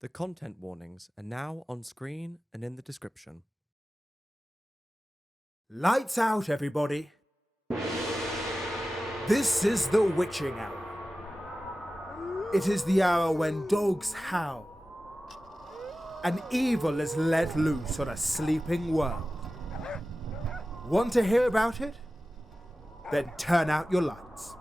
The content warnings are now on screen and in the description. Lights out, everybody. This is the witching hour. It is the hour when dogs howl and evil is let loose on a sleeping world. Want to hear about it? Then turn out your lights.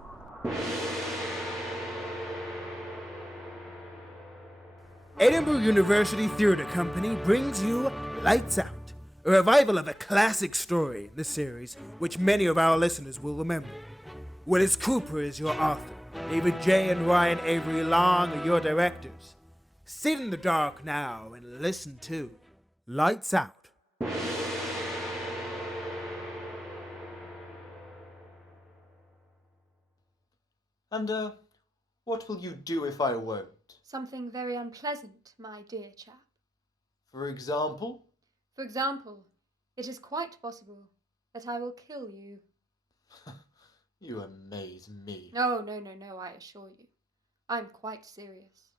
Edinburgh University Theatre Company brings you Lights Out, a revival of a classic story in the series which many of our listeners will remember. Wyllis Cooper is your author, David J. and Ryan Avery Long are your directors. Sit in the dark now and listen to Lights Out. And, what will you do if I won't? Something very unpleasant, my dear chap. For example? For example, it is quite possible that I will kill you. You amaze me. No, I assure you. I'm quite serious.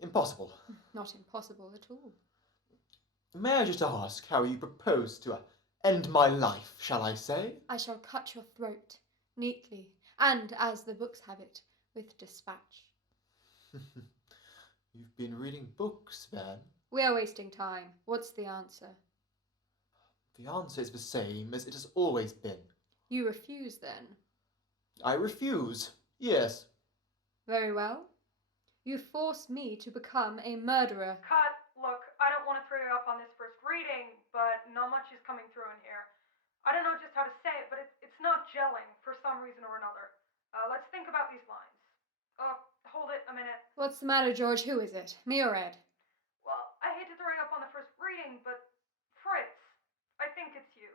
Impossible. Not impossible at all. May I just ask how you propose to end my life, shall I say? I shall cut your throat, neatly, and, as the books have it, with dispatch. You've been reading books, then? We are wasting time. What's the answer? The answer is the same as it has always been. You refuse, then? I refuse, yes. Very well. You force me to become a murderer. Cut. Look, I don't want to throw you up on this first reading, but not much is coming through in here. I don't know just how to say it, but it's not gelling for some reason or another. Let's think about these lines. Hold it a minute. What's the matter, George? Who is it? Me or Ed? Well, I hate to throw you up on the first reading, but Fritz, I think it's you.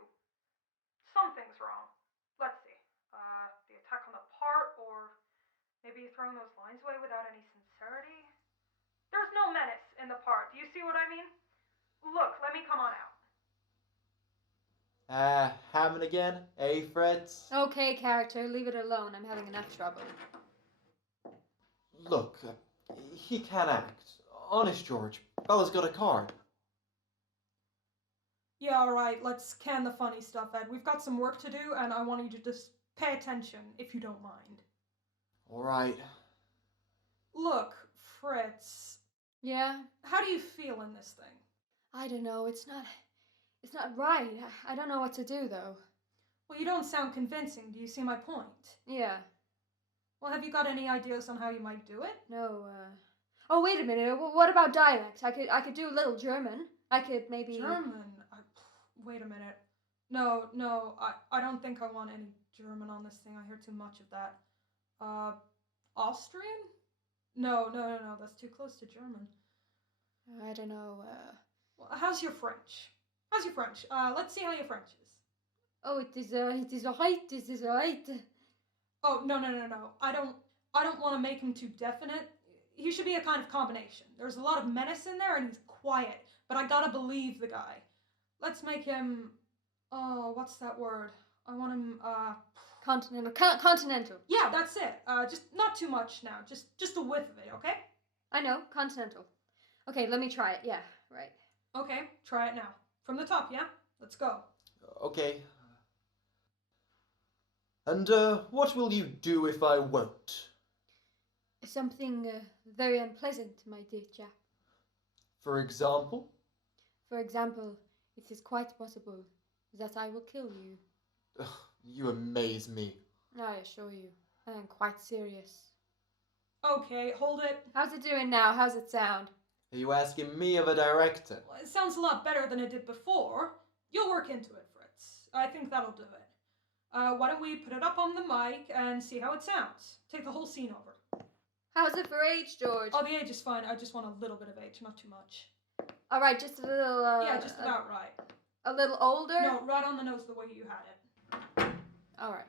Something's wrong. Let's see. The attack on the part, or maybe throwing those lines away without any sincerity? There's no menace in the part. Do you see what I mean? Look, let me come on out. Hammond again? Eh, Fritz? Okay, character, leave it alone. I'm having enough trouble. Look, he can act. Honest, George. Fella's got a card. Yeah, alright, let's can the funny stuff, Ed. We've got some work to do, and I want you to just pay attention, if you don't mind. Alright. Look, Fritz. Yeah? How do you feel in this thing? I don't know. It's not right. I don't know what to do, though. Well, you don't sound convincing. Do you see my point? Yeah. Well, have you got any ideas on how you might do it? No, Oh, wait a minute. What about dialect? I could do a little German. I could maybe... German? Wait a minute. No, I don't think I want any German on this thing. I hear too much of that. Austrian? No, that's too close to German. I don't know, Well, how's your French? Let's see how your French is. Oh, it is alright. Oh, no. I don't want to make him too definite. He should be a kind of combination. There's a lot of menace in there and he's quiet, but I gotta believe the guy. Let's make him, what's that word? I want him, Continental. Continental. Yeah, that's it. Just not too much now. Just a whiff of it, okay? I know, continental. Okay, let me try it. Yeah, right. Okay, try it now. From the top, yeah? Let's go. Okay. And, what will you do if I won't? Something very unpleasant, my dear chap. For example? For example, it is quite possible that I will kill you. Ugh, you amaze me. I assure you, I am quite serious. Okay, hold it. How's it doing now? How's it sound? Are you asking me of a director? Well, it sounds a lot better than it did before. You'll work into it, Fritz. I think that'll do it. Why don't we put it up on the mic and see how it sounds? Take the whole scene over. How's it for age, George? Oh, the age is fine. I just want a little bit of age, not too much. All right, just a little. Yeah, just about right. A little older? No, right on the nose the way you had it. All right.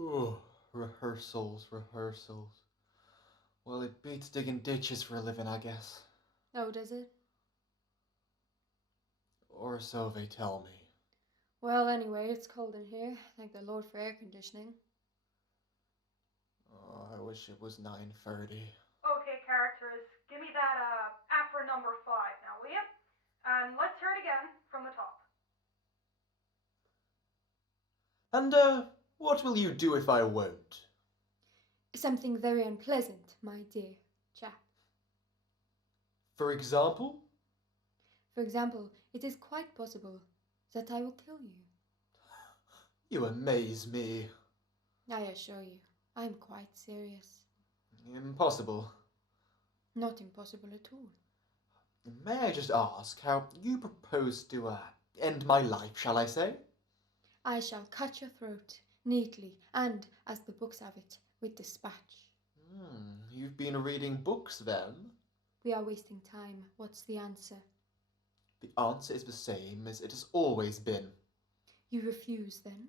Oh, rehearsals. Well, it beats digging ditches for a living, I guess. Oh, does it? Or so they tell me. Well, anyway, it's cold in here. Thank the Lord for air conditioning. Oh, I wish it was 9:30. Okay, characters, give me that, afra number 5 now, will you? And let's hear it again from the top. And, what will you do if I won't? Something very unpleasant, my dear chap. For example? For example, it is quite possible that I will kill you. You amaze me. I assure you, I am quite serious. Impossible. Not impossible at all. May I just ask how you propose to, end my life, shall I say? I shall cut your throat, neatly, and, as the books have it, with dispatch. You've been reading books, then? We are wasting time. What's the answer? The answer is the same as it has always been. You refuse, then?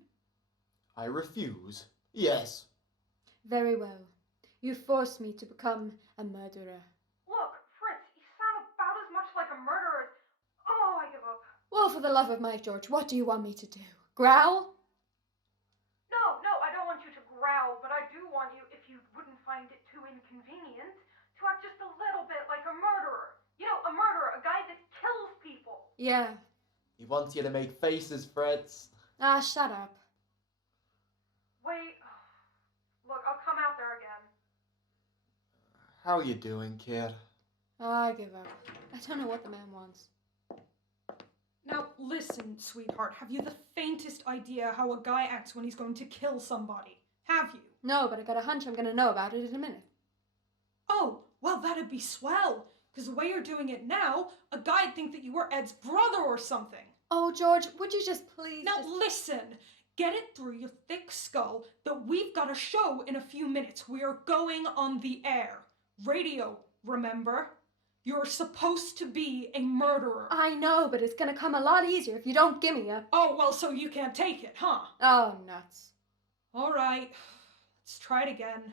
I refuse. Yes. Very well. You force me to become a murderer. Look, Fritz, you sound about as much like a murderer as... Oh, I give up. Well, for the love of Mike George, what do you want me to do? Growl? No, I don't want you to growl, but I do want you, if you wouldn't find it too inconvenient, to act just a little bit like a murderer. You know, a murderer, a guy that kills people. Yeah. He wants you to make faces, Fritz. Ah, shut up. Wait. Look, I'll come out there again. How are you doing, kid? I give up. I don't know what the man wants. Now, listen, sweetheart, have you the faintest idea how a guy acts when he's going to kill somebody? Have you? No, but I got a hunch I'm gonna know about it in a minute. Oh, well, that'd be swell. Because the way you're doing it now, a guy'd think that you were Ed's brother or something. Oh, George, would you just please Now, listen. Get it through your thick skull that we've got a show in a few minutes. We are going on the air. Radio, remember? You're supposed to be a murderer. I know, but it's gonna come a lot easier if you don't give me a... Oh, well, so you can't take it, huh? Oh, nuts. All right. Let's try it again.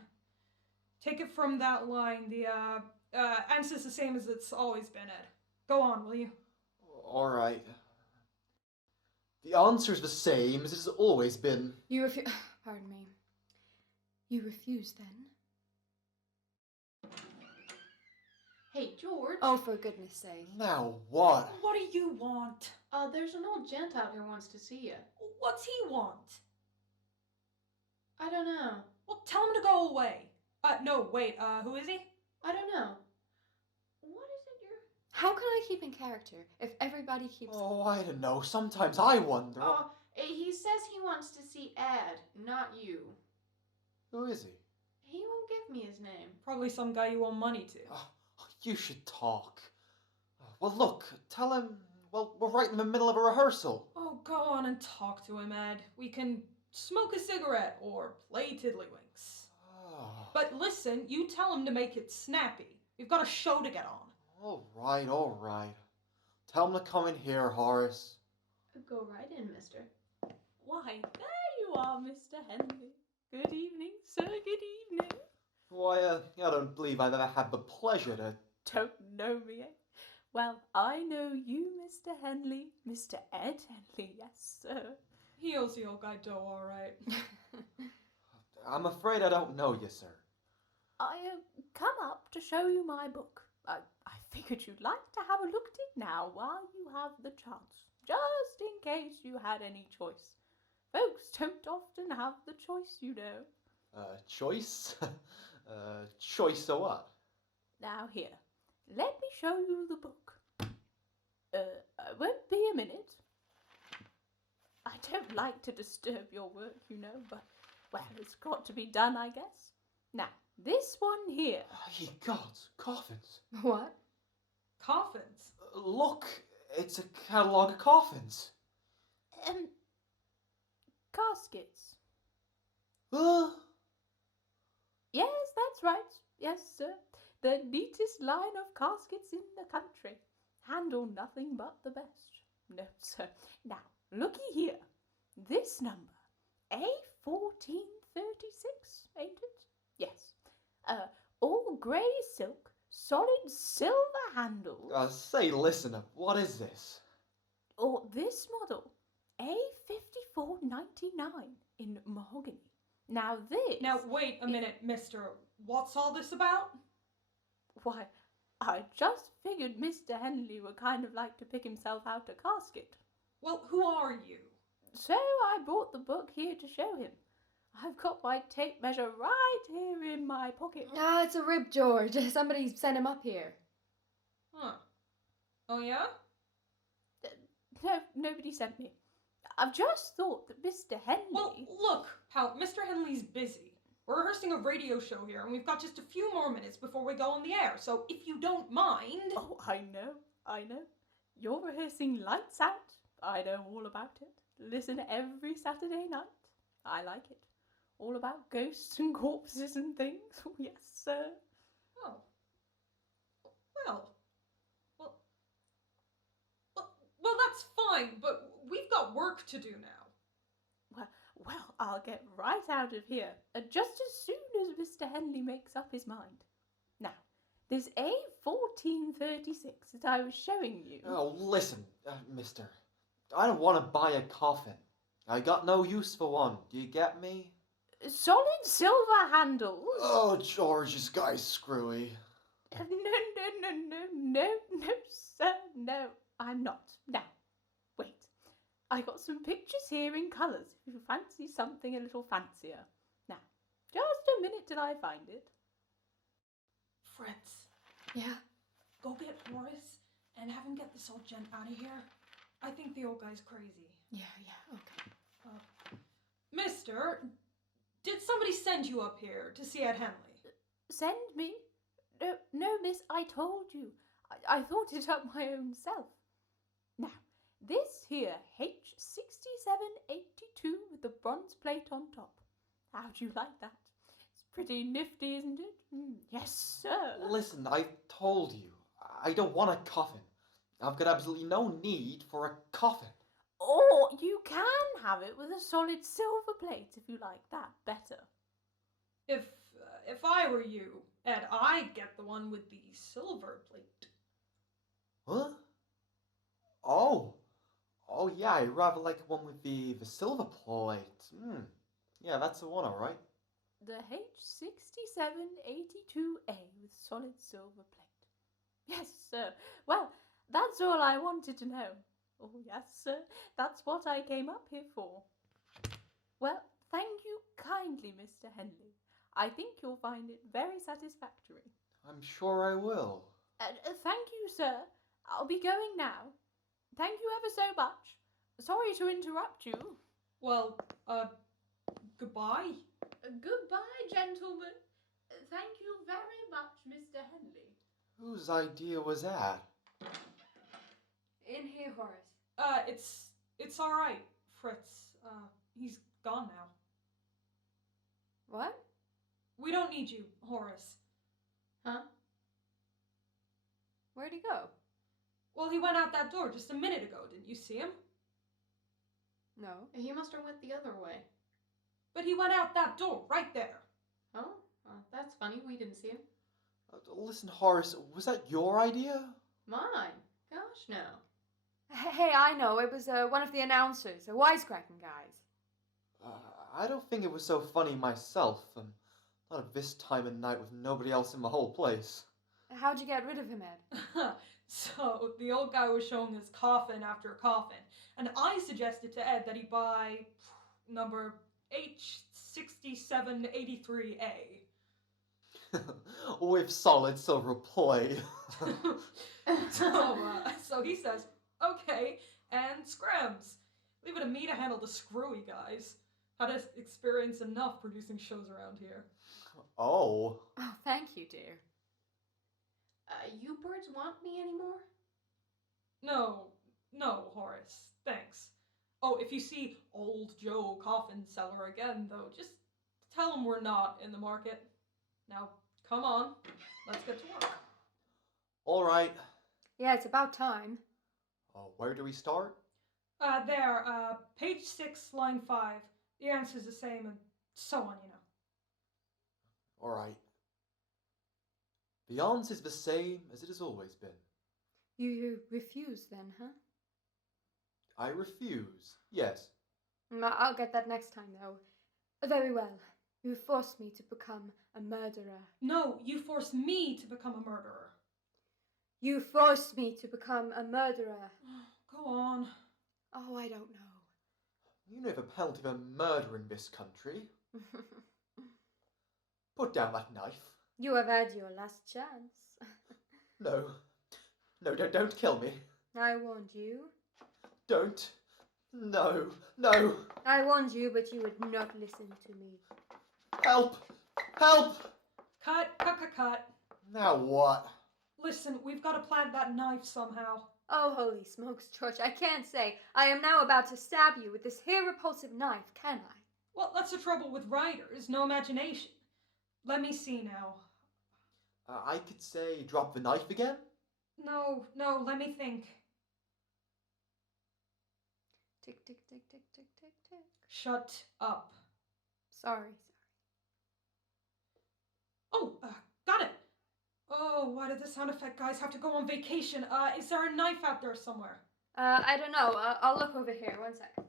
Take it from that line. The, answer's the same as it's always been, Ed. Go on, will you? All right. The answer's the same as it has always been. You refuse... Pardon me. You refuse, then? Hey, George. Oh, for goodness sake. Now what? What do you want? There's an old gent out here wants to see you. What's he want? I don't know. Well, tell him to go away. No, wait, who is he? I don't know. What is it you're... How can I keep in character if everybody keeps... Oh, I don't know. Sometimes I wonder. He says he wants to see Ed, not you. Who is he? He won't give me his name. Probably some guy you owe money to. You should talk. Well, look, tell him, well, we're right in the middle of a rehearsal. Oh, go on and talk to him, Ed. We can smoke a cigarette or play tiddlywinks. But listen, you tell him to make it snappy. We've got a show to get on. All right. Tell him to come in here, Horace. Go right in, mister. Why, there you are, Mr. Henley. Good evening, sir, good evening. Why, I don't believe I've ever had the pleasure to... Don't know me, eh? Well, I know you, Mr. Henley. Mr. Ed Henley, yes, sir. He owes the old guy dough, all right. I'm afraid I don't know you, sir. I come up to show you my book. I figured you'd like to have a look at it now while you have the chance, just in case you had any choice. Folks don't often have the choice, you know. Choice? Choice of what? Now here, let me show you the book. Won't be a minute. I don't like to disturb your work, you know, but, well, it's got to be done, I guess. Now, this one here. Ye gods, coffins. What? Coffins? Look, it's a catalogue of coffins. Caskets. Uh, Yes, that's right. Yes, sir. The neatest line of caskets in the country. Handle nothing but the best. No, sir. Now, looky here. This number, A1436, ain't it? Yes. All grey silk, solid silver handle. say, listener, what is this? Or this model, A5499 in mahogany. Now this... Now, wait a minute, mister. What's all this about? Why, I just figured Mr. Henley would kind of like to pick himself out a casket. Well, who are you? So I brought the book here to show him. I've got my tape measure right here in my pocket. Ah, it's a rib, George. Somebody sent him up here. Huh. Oh, yeah? No, nobody sent me. I've just thought that Mr. Henley... Well, look, pal, Mr. Henley's busy. We're rehearsing a radio show here, and we've got just a few more minutes before we go on the air, so if you don't mind... Oh, I know. You're rehearsing Lights Out. I know all about it. Listen every Saturday night. I like it. All about ghosts and corpses and things. Oh, yes, sir. Oh. Well, that's fine, but we've got work to do now. Well, I'll get right out of here, just as soon as Mr. Henley makes up his mind. Now, there's A1436 that I was showing you. Oh, listen, mister. I don't want to buy a coffin. I got no use for one. Do you get me? Solid silver handles. Oh, George, this guy's screwy. No, sir, no, I'm not. Now, wait. I got some pictures here in colours if you fancy something a little fancier. Now, just a minute till I find it. Fritz, Yeah? go get Horace and have him get this old gent out of here. I think the old guy's crazy. Yeah, okay. Mister, did somebody send you up here to see Ed Henley? Send me? No, miss, I told you. I thought it up my own self. Now, this here H6782 with the bronze plate on top. How'd you like that? It's pretty nifty, isn't it? Yes, sir. Listen, I told you. I don't want a coffin. I've got absolutely no need for a coffin. Or you can have it with a solid silver plate if you like that better. If I were you, Ed, I'd get the one with the silver plate. Huh? Oh, yeah, I rather like the one with the silver plate. Yeah, that's the one, all right. The H6782A with solid silver plate. Yes, sir. Well, that's all I wanted to know. Oh, yes, sir. That's what I came up here for. Well, thank you kindly, Mr. Henley. I think you'll find it very satisfactory. I'm sure I will. Thank you, sir. I'll be going now. Thank you ever so much. Sorry to interrupt you. Well, goodbye. Goodbye, gentlemen. Thank you very much, Mr. Henley. Whose idea was that? In here, Horace. It's all right, Fritz. He's gone now. What? We don't need you, Horace. Huh? Where'd he go? Well, he went out that door just a minute ago. Didn't you see him? No. He must have went the other way. But he went out that door, right there. Oh? Well, that's funny. We didn't see him. Listen, Horace, was that your idea? Mine? Gosh, no. Hey, I know. It was one of the announcers, the wisecracking guys. I don't think it was so funny myself. Not at this time of night with nobody else in the whole place. How'd you get rid of him, Ed? So, the old guy was showing us coffin after coffin, and I suggested to Ed that he buy number H6783A. With solid silver plate. So he says, okay, and scrams. Leave it to me to handle the screwy guys. Had experience enough producing shows around here. Oh. Oh, thank you, dear. You birds want me anymore? No, Horace. Thanks. Oh, if you see old Joe Coffin seller again, though, just tell him we're not in the market. Now, come on. Let's get to work. All right. Yeah, it's about time. Where do we start? Page 6, line 5. The answer's the same, and so on, you know. All right. The answer's the same as it has always been. You refuse then, huh? I refuse, yes. I'll get that next time, though. Very well. You forced me to become a murderer. No, you forced me to become a murderer. You forced me to become a murderer. Go on. Oh, I don't You know the penalty of a murder in this country. know. Put down that knife. You have had your last chance. No. No, don't kill me. I warned you. Don't. No. No. I warned you, but you would not listen to me. Help! Help! Cut. Now what? Listen, we've got to plant that knife somehow. Oh, holy smokes, George, I can't say I am now about to stab you with this here repulsive knife, can I? Well, that's the trouble with writers, no imagination. Let me see now. I could say drop the knife again? No, let me think. Tick, tick, tick, tick, tick, tick, tick. Shut up. Sorry. Oh, got it. Oh, why did the sound effect guys have to go on vacation? Is there a knife out there somewhere? I don't know. I'll look over here. 1 second.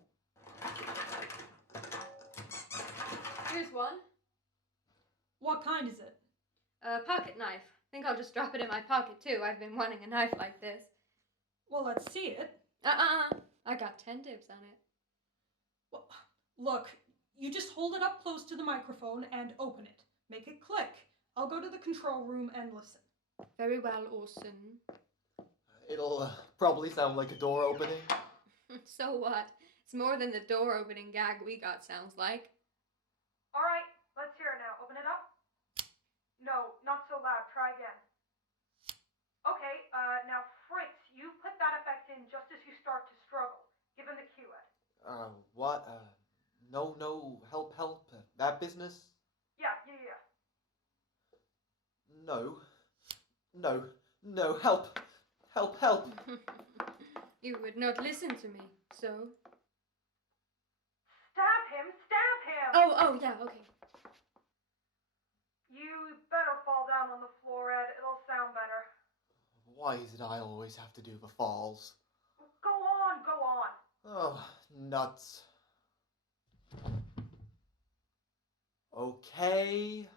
Here's one. What kind is it? A pocket knife. Think I'll just drop it in my pocket, too. I've been wanting a knife like this. Well, let's see it. I got 10 dibs on it. Well, look, you just hold it up close to the microphone and open it. Make it click. I'll go to the control room and listen. Very well, Orson. It'll probably sound like a door opening. So what? It's more than the door opening gag we got sounds like. Alright, let's hear it now. Open it up. No, not so loud. Try again. Okay, now Fritz, you put that effect in just as you start to struggle. Give him the cue, Ed. What? No, help. That business? Yeah. No, help. You would not listen to me, so... Stab him! Oh, yeah, okay. You better fall down on the floor, Ed. It'll sound better. Why is it I always have to do the falls? Go on. Oh, nuts. Okay.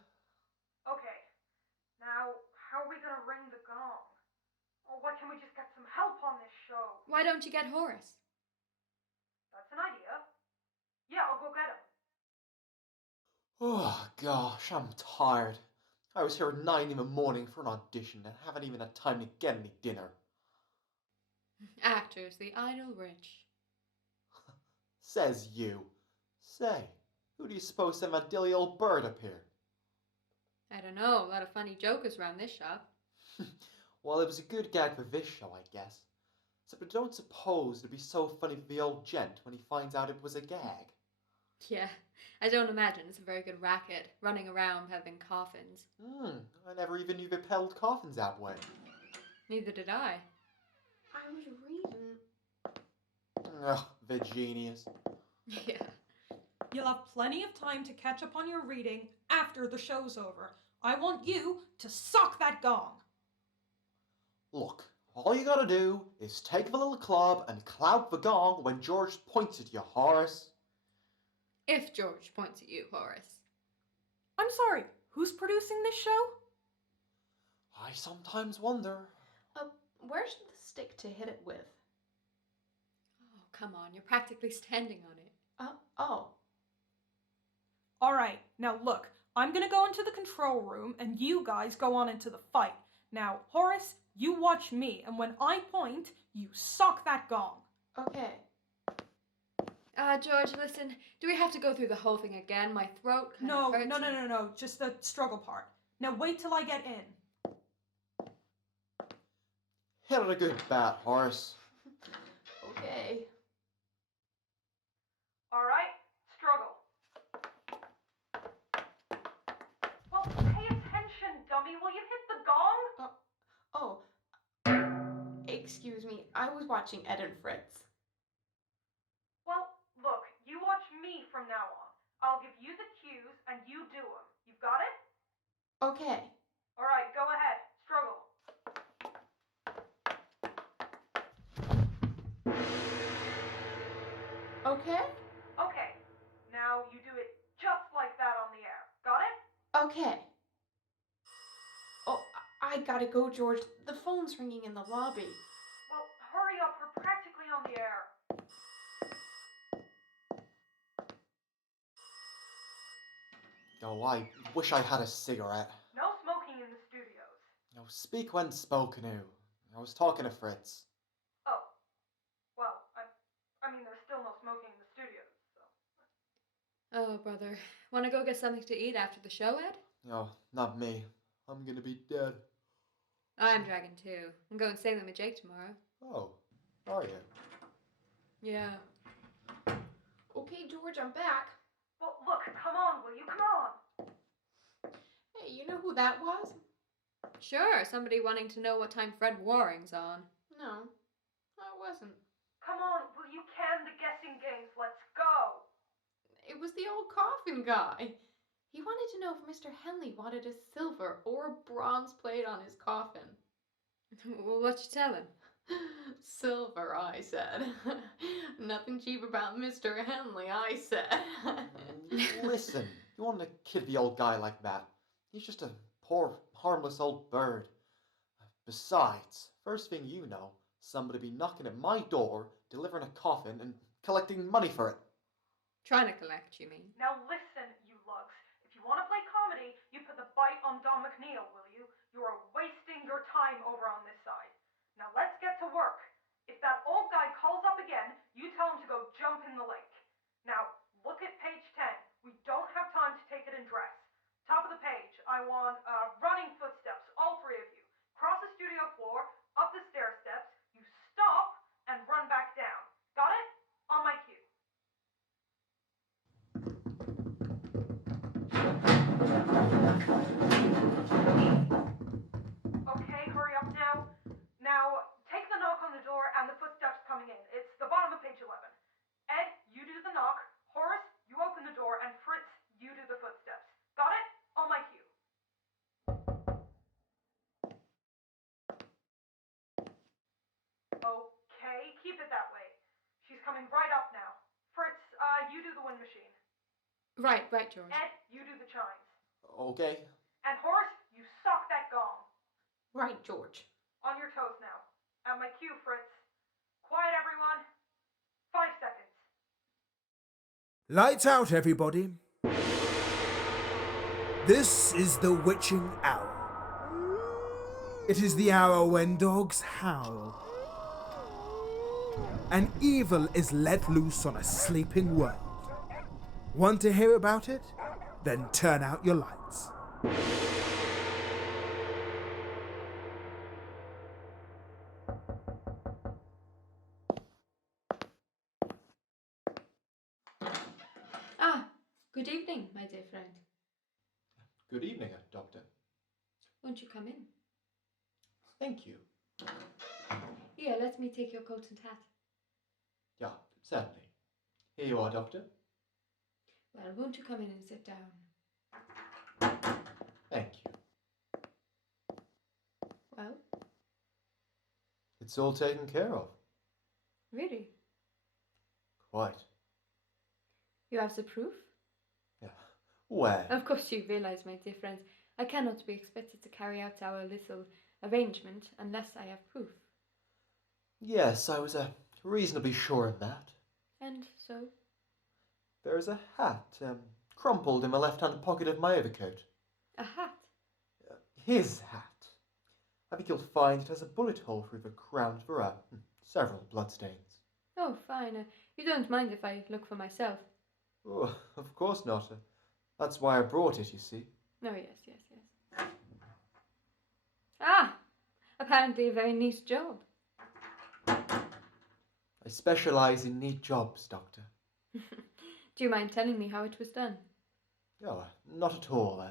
Okay. Now, how are we gonna ring the gong? Or what, can we just get some help on this show? Why don't you get Horace? That's an idea. Yeah, I'll go get him. Oh, gosh, I'm tired. I was here at 9 in the morning for an audition and haven't even had time to get any dinner. Actors, the idle rich. Says you. Say, who do you suppose sent that dilly old bird up here? I don't know, a lot of funny jokers around this shop. Well, it was a good gag for this show, I guess. Except I don't suppose it'd be so funny for the old gent when he finds out it was a gag. Yeah, I don't imagine it's a very good racket, running around having coffins. I never even knew they peddled coffins that way. Neither did I. I was reading. Ugh, the genius. Yeah. You'll have plenty of time to catch up on your reading after the show's over. I want you to sock that gong. Look, all you gotta do is take the little club and clout the gong when George points at you, Horace. If George points at you, Horace. I'm sorry, who's producing this show? I sometimes wonder. Where's the stick to hit it with? Oh, come on, you're practically standing on it. Oh. All right, now look, I'm gonna go into the control room and you guys go on into the fight. Now, Horace, you watch me, and when I point, you sock that gong. Okay. George, listen, do we have to go through the whole thing again? My throat kind of hurts. No, just the struggle part. Now wait till I get in. Hit it a good bat, Horace. Okay. Alright, struggle. Well, pay attention, dummy. Will you hit the gong? Oh. Excuse me, I was watching Ed and Fritz. Well, look, you watch me from now on. I'll give you the cues and you do them. You've got it? Okay. Alright, go ahead. Struggle. Okay? Okay. Now you do it just like that on the air. Got it? Okay. Oh, I gotta go, George. The phone's ringing in the lobby. Well, hurry up. We're practically on the air. Oh, I wish I had a cigarette. No smoking in the studios. Oh, speak when spoken to. I was talking to Fritz. Oh. Well, I mean, there's still no smoking in the studios, so. Oh, brother. Want to go get something to eat after the show, Ed? No, not me. I'm gonna be dead. I'm dragging too. I'm going sailing with Jake tomorrow. Oh, are you? Yeah. Okay, George, I'm back. Well, look, come on, will you? Come on. Hey, you know who that was? Sure, somebody wanting to know what time Fred Waring's on. No, I wasn't. Come on, will you can the guessing games? Let's go. It was the old Coffin guy. He wanted to know if Mr. Henley wanted a silver or a bronze plate on his coffin. Well, what you tell him? Silver, I said. Nothing cheap about Mr. Henley, I said. Listen, you want to kid the old guy like that? He's just a poor, harmless old bird. Besides, first thing you know, somebody be knocking at my door, delivering a coffin, and collecting money for it. Trying to collect, you mean? Now listen, you lugs. If you want to play comedy, you put the bite on Don McNeil, will you? You are wasting your time over on this side. Now let's get to work. If that old guy calls up again, you tell him to go jump in the lake. Now, look at page 10. We don't have time to take it in dress. Top of the page, I want running footsteps, all three of you. Cross the studio floor, up the stair steps, you stop, and run back down. Got it? On my cue. Okay, hurry up now. Now, take the knock on the door and the footsteps coming in. It's the bottom of page 11. Ed, you do the knock. Horace, you open the door. And Fritz, you do the footsteps. Got it? On my cue. Okay, keep it that way. She's coming right up now. Fritz, you do the wind machine. Right, George. Ed, you do the chimes. Okay. And Horace, you sock that gong. Right, George. On your toes now. At my cue, Fritz. Quiet, everyone. 5 seconds. Lights out, everybody. This is the witching hour. It is the hour when dogs howl, and evil is let loose on a sleeping world. Want to hear about it? Then turn out your lights. Ah, good evening, my dear friend. Good evening, Doctor. Won't you come in? Thank you. Here, let me take your coat and hat. Yeah, certainly. Here you are, Doctor. Well, won't you come in and sit down? Thank you. Well, It's all taken care of. really? Quite. You have the proof? Yeah. Where? Of course you realize, my dear friend, I cannot be expected to carry out our little arrangement unless I have proof. Yes, I was reasonably sure of that. And so? There's a hat, crumpled in the left-hand pocket of my overcoat. A hat? His hat. I think you'll find it has a bullet hole through the crown for several bloodstains. Oh, fine. You don't mind if I look for myself? Oh, of course not. That's why I brought it, you see. Oh, yes. Ah! Apparently a very neat job. I specialise in neat jobs, Doctor. Do you mind telling me how it was done? Oh, not at all.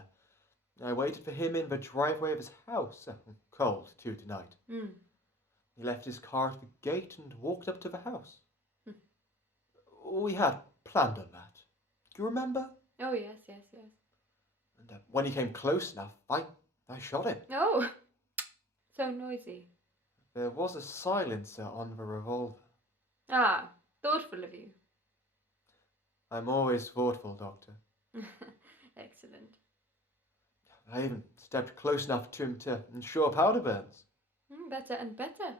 I waited for him in the driveway of his house. Cold, too, tonight. Mm. He left his car at the gate and walked up to the house. We had planned on that. Do you remember? Oh, yes. And when he came close enough, I shot him. Oh! So noisy. There was a silencer on the revolver. Ah, thoughtful of you. I'm always thoughtful, Doctor. Excellent. I even stepped close enough to him to ensure powder burns. Better and better.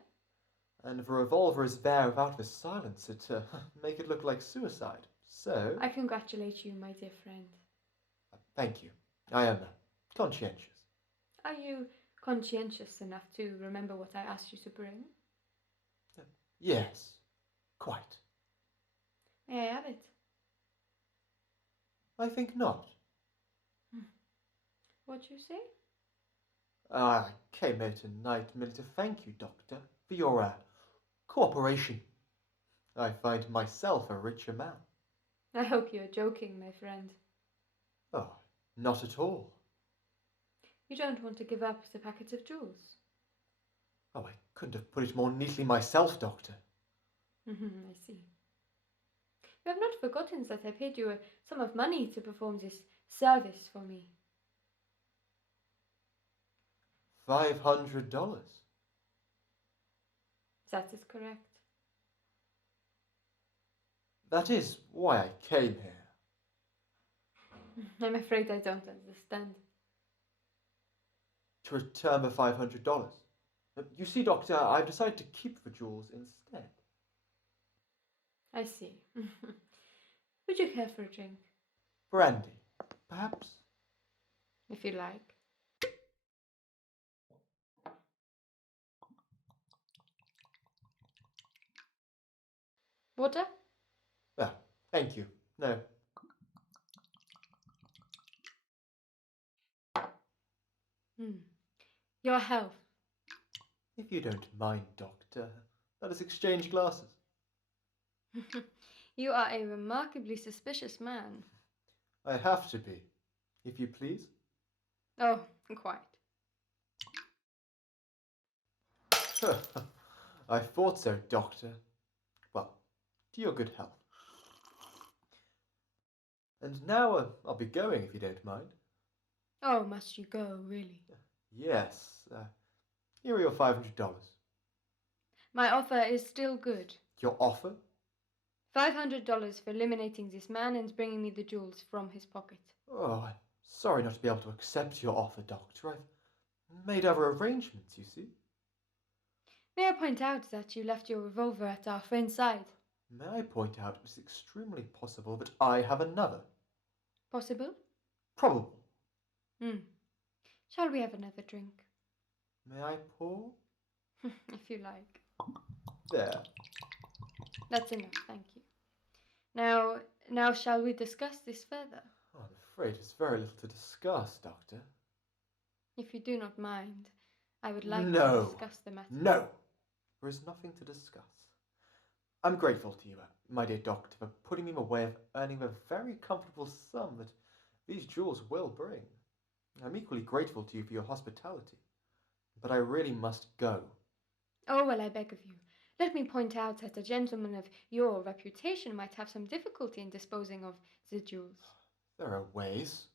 And if a revolver is there without the silencer to make it look like suicide, so... I congratulate you, my dear friend. Thank you. I am conscientious. Are you conscientious enough to remember what I asked you to bring? Yes, quite. May I have it? I think not. What you say? I came here tonight merely to thank you, Doctor, for your cooperation. I find myself a richer man. I hope you're joking, my friend. Oh, not at all. You don't want to give up the packet of jewels? Oh, I couldn't have put it more neatly myself, Doctor. I see. You have not forgotten that I paid you a sum of money to perform this service for me. $500. That is correct. That is why I came here. I'm afraid I don't understand. To return the $500. You see, Doctor, I've decided to keep the jewels instead. I see. Would you care for a drink? Brandy, perhaps? If you like. Water? Ah, thank you. No. Your health. If you don't mind, Doctor, let us exchange glasses. You are a remarkably suspicious man. I have to be, if you please. Oh, quite. I thought so, Doctor. Well, to your good health. And now I'll be going, if you don't mind. Oh, must you go, really? Yes. Here are your $500. My offer is still good. Your offer? $500 for eliminating this man and bringing me the jewels from his pocket. Oh, I'm sorry not to be able to accept your offer, Doctor. I've made other arrangements, you see. May I point out that you left your revolver at our friend's side? May I point out it's extremely possible that I have another. Possible? Probable. Shall we have another drink? May I pour? If you like. There. That's enough, thank you. Now shall we discuss this further? Oh, I'm afraid it's very little to discuss, Doctor. If you do not mind, I would like to discuss the matter. No! There is nothing to discuss. I'm grateful to you, my dear Doctor, for putting me in the way of earning the very comfortable sum that these jewels will bring. I'm equally grateful to you for your hospitality, but I really must go. Oh, well, I beg of you. Let me point out that a gentleman of your reputation might have some difficulty in disposing of the jewels. There are ways.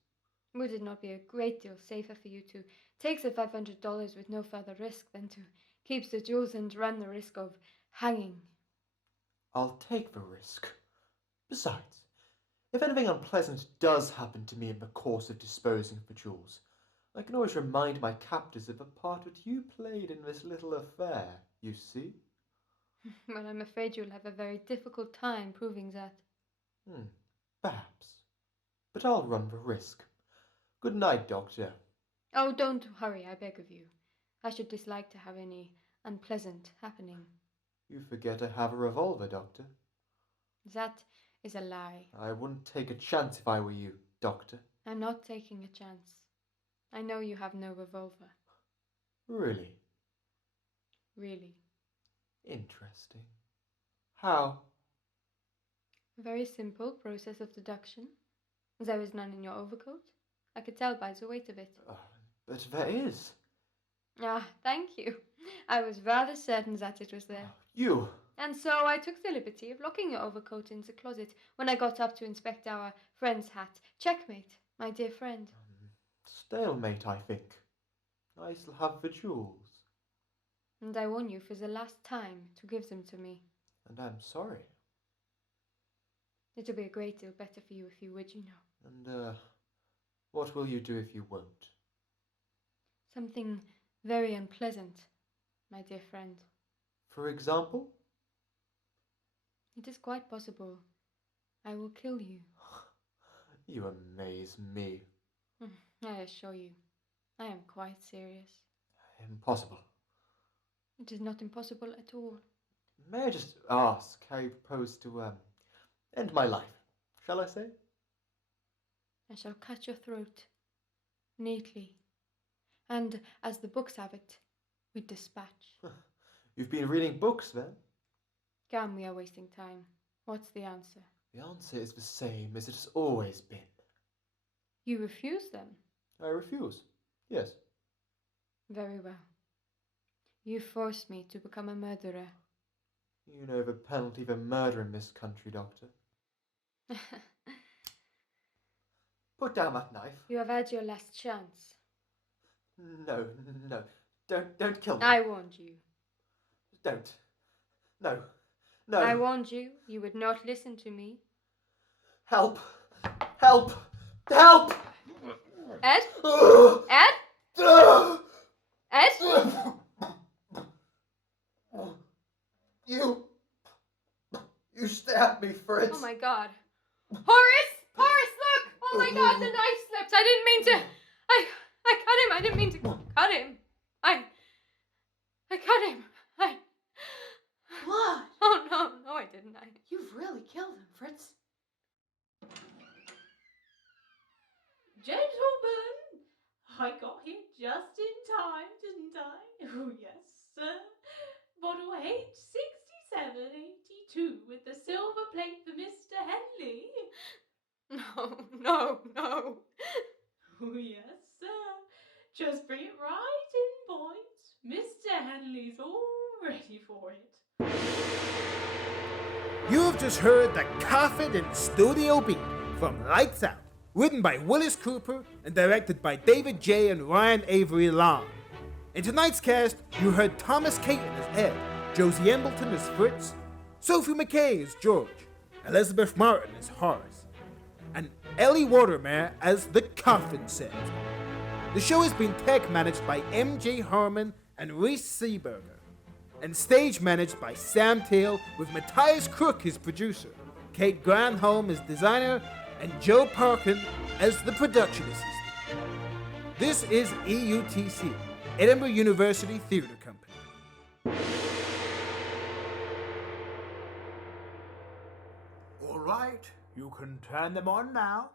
Would it not be a great deal safer for you to take the $500 with no further risk than to keep the jewels and run the risk of hanging? I'll take the risk. Besides, if anything unpleasant does happen to me in the course of disposing of the jewels, I can always remind my captors of the part that you played in this little affair, you see? Well, I'm afraid you'll have a very difficult time proving that. Perhaps. But I'll run the risk. Good night, Doctor. Oh, don't hurry, I beg of you. I should dislike to have any unpleasant happening. You forget I have a revolver, Doctor. That is a lie. I wouldn't take a chance if I were you, Doctor. I'm not taking a chance. I know you have no revolver. Really? Really. Interesting. How? A very simple process of deduction. There is none in your overcoat. I could tell by the weight of it. But there is. Ah, thank you. I was rather certain that it was there. You! And so I took the liberty of locking your overcoat in the closet when I got up to inspect our friend's hat. Checkmate, my dear friend. Stalemate, I think. I still have the jewels. And I warn you for the last time to give them to me. And I'm sorry. It'll be a great deal better for you if you would, you know. And, what will you do if you won't? Something very unpleasant, my dear friend. For example? It is quite possible. I will kill you. You amaze me. I assure you, I am quite serious. Impossible. It is not impossible at all. May I just ask how you propose to, end my life, shall I say? I shall cut your throat, neatly, and, as the books have it, with dispatch. You've been reading books, then? Come, we are wasting time. What's the answer? The answer is the same as it has always been. You refuse them? I refuse. Yes. Very well. You force me to become a murderer. You know the penalty for murder in this country, Doctor. Put down that knife. You have had your last chance. No. Don't kill me. I warned you. Don't. No. I warned you. You would not listen to me. Help! Ed? Ugh. Ed? Ugh. Ed? You stabbed me, Fritz. Oh my god. Horace! Horace, look! Oh my god, the knife slipped. I didn't mean to. I cut him. I didn't mean to cut him. I cut him. Blood! Oh no, I didn't. You've really killed him, Fritz. Gentlemen, I got here just in time, didn't I? Oh, yes, sir. Bottle H6782 with the silver plate for Mr. Henley. No. Oh, yes, sir. Just bring it right in point. Mr. Henley's all ready for it. You have just heard the Coffin in Studio B from Lights Out, written by Wyllis Cooper and directed by David J. and Ryan Avery Long. In tonight's cast, you heard Thomas Caton as Ed, Josie Embleton as Fritz, Sophie McKay as George, Elizabeth Martin as Horace, and Ellie Watermere as the Coffin salesman. The show has been tech managed by MJ Harmon and Reese Seeberger, and stage managed by Sam Tail, with Matthias Crook as producer, Kate Granholm as designer, and Joe Parkin as the production assistant. This is EUTC, Edinburgh University Theatre Company. All right, you can turn them on now.